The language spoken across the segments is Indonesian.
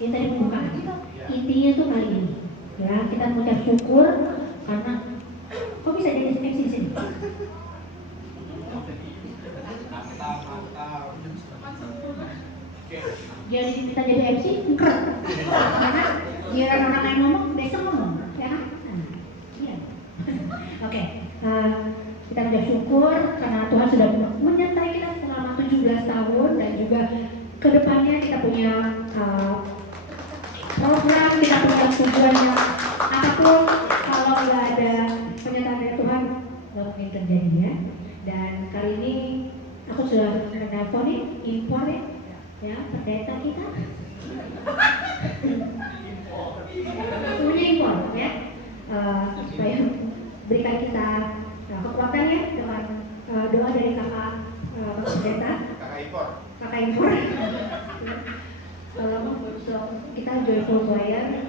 Ini tadi pembukaan. Intinya tuh kali ini, ya kita mengucap syukur karena kok bisa jadi MC di sini? Jadi kita jadi MC, keren. Karena giliran orang lain ngomong, besok ngomong, ya kan? Iya. Oke, kita mengucap syukur karena Tuhan sudah menyertai kita selama 17 tahun dan juga kedepannya kita punya program, kita punya tujuannya apapun. Kalau nggak ada penyertaan dari Tuhan nggak mungkin terjadi ya. Dan kali ini aku sudah menelpon impor ya pendeta kita punya impor ya, supaya berikan kita kekuatan ya dengan doa dari kakak pendeta, kakak impor. Kita Joyful Choir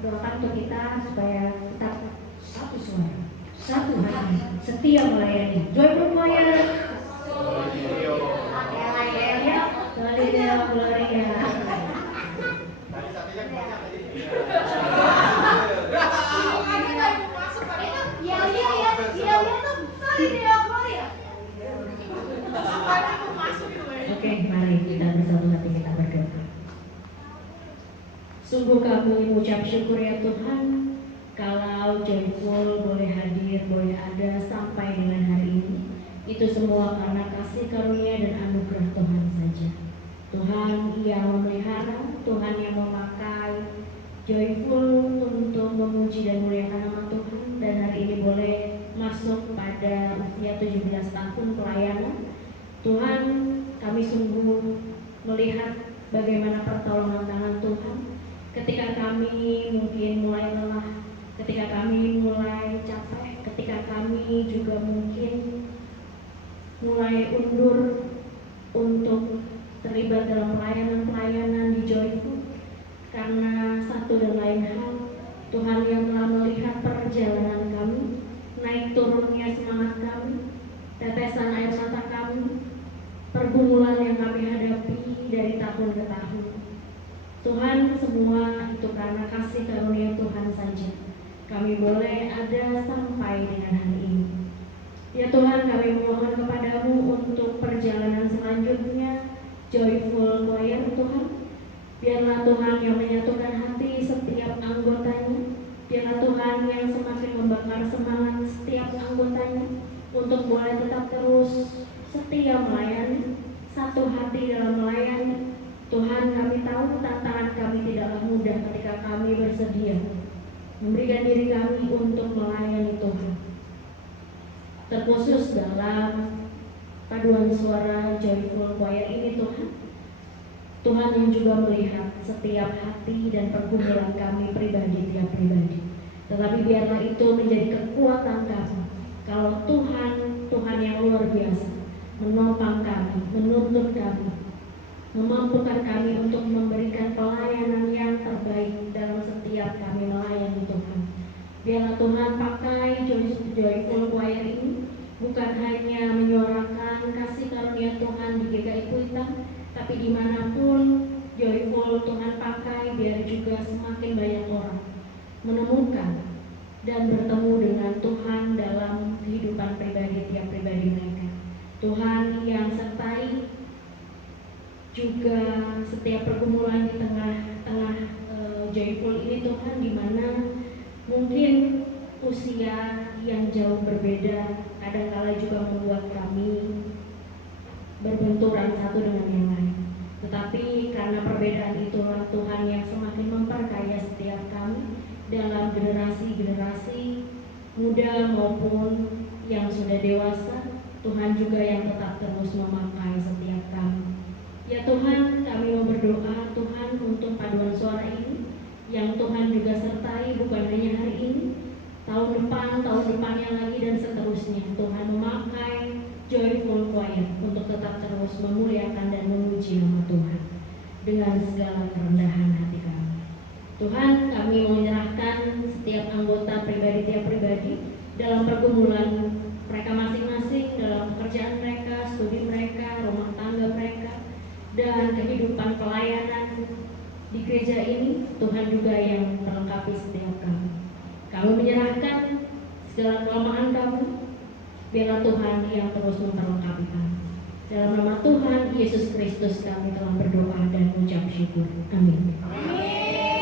doakan untuk kita supaya tetap satu suara, satu hati, setia melayani. Joyful Choir, Gloria. Oke, mari kita bersatu hati kita berdoa. Sungguh kami mengucap syukur ya Tuhan, kalau Joyful boleh hadir, boleh ada sampai dengan hari ini. Itu semua karena kasih karunia dan anugerah Tuhan saja. Tuhan yang memelihara, Tuhan yang memakai Joyful untuk memuji dan memuliakan nama Tuhan. Dan hari ini boleh masuk pada usia 17 tahun pelayanan. Tuhan, kami sungguh melihat bagaimana pertolongan tangan Tuhan ketika kami mungkin mulai lelah, ketika kami mulai capek, ketika kami juga mungkin mulai undur untuk terlibat dalam pelayanan-pelayanan di Joyful. Karena satu dan lain hal, Tuhan yang telah melihat perjalanan kami, naik turunnya semangat kami, tetesan air mata kami, pergumulan yang kami hadapi dari tahun ke tahun. Tuhan, semua itu karena kasih karunia Tuhan saja kami boleh ada sampai dengan hari ini. Ya Tuhan, kami memohon kepadamu untuk perjalanan selanjutnya Joyful Choir Tuhan. Biarlah Tuhan yang menyatukan hati setiap anggotanya. Biarlah Tuhan yang semakin membakar semangat setiap anggotanya untuk boleh tetap terus setia melayani, satu hati dalam melayani. Tuhan, kami tahu tantangan kami tidaklah mudah ketika kami bersedia memberikan diri kami untuk melayani Tuhan. Terkhusus dalam paduan suara Joyful Choir ini Tuhan, Tuhan yang juga melihat setiap hati dan pergumulan kami pribadi tiap pribadi. Tetapi biarlah itu menjadi kekuatan kami. Kalau Tuhan, Tuhan yang luar biasa menopang kami, menuntun kami, memampukan kami untuk memberikan pelayanan yang terbaik dalam setiap kami melayani Tuhan. Biarlah Tuhan pakai Joyful Choir ini bukan hanya menyuarakan kasih karunia Tuhan di GKI Kuitang, tapi dimanapun Joyful Tuhan pakai, biar juga semakin banyak orang menemukan dan bertemu dengan Tuhan dalam kehidupan pribadi tiap pribadi mereka. Tuhan yang sertai juga setiap pergumulan di tengah-tengah Joyful ini Tuhan, di mana mungkin usia yang jauh berbeda kadang-kala juga membuat kami berbenturan satu dengan yang lain. Tetapi karena perbedaan itulah Tuhan yang semakin memperkaya setiap kami dalam generasi-generasi muda maupun yang sudah dewasa. Tuhan juga yang tetap terus memakai setiap kami. Ya Tuhan, kami mau berdoa Tuhan untuk paduan suara ini yang Tuhan juga sertai bukan hanya hari ini, tahun depannya lagi dan seterusnya. Tuhan memakai Joyful Choir untuk tetap terus memuliakan dan memuji nama Tuhan dengan segala kerendahan hati kami. Tuhan, kami menyerahkan setiap anggota pribadi tiap pribadi dalam pergumulan mereka masing-masing, dalam pekerjaan mereka, studi mereka, rumah tangga mereka, dan kehidupan pelayanan di gereja gereja ini, Tuhan juga yang melengkapi setiap kami. Kami menyerahkan segala kelemahan kami, biarlah Tuhan yang terus memperlengkapi kami. Dalam nama Tuhan Yesus Kristus kami telah berdoa dan mengucap syukur. Amin.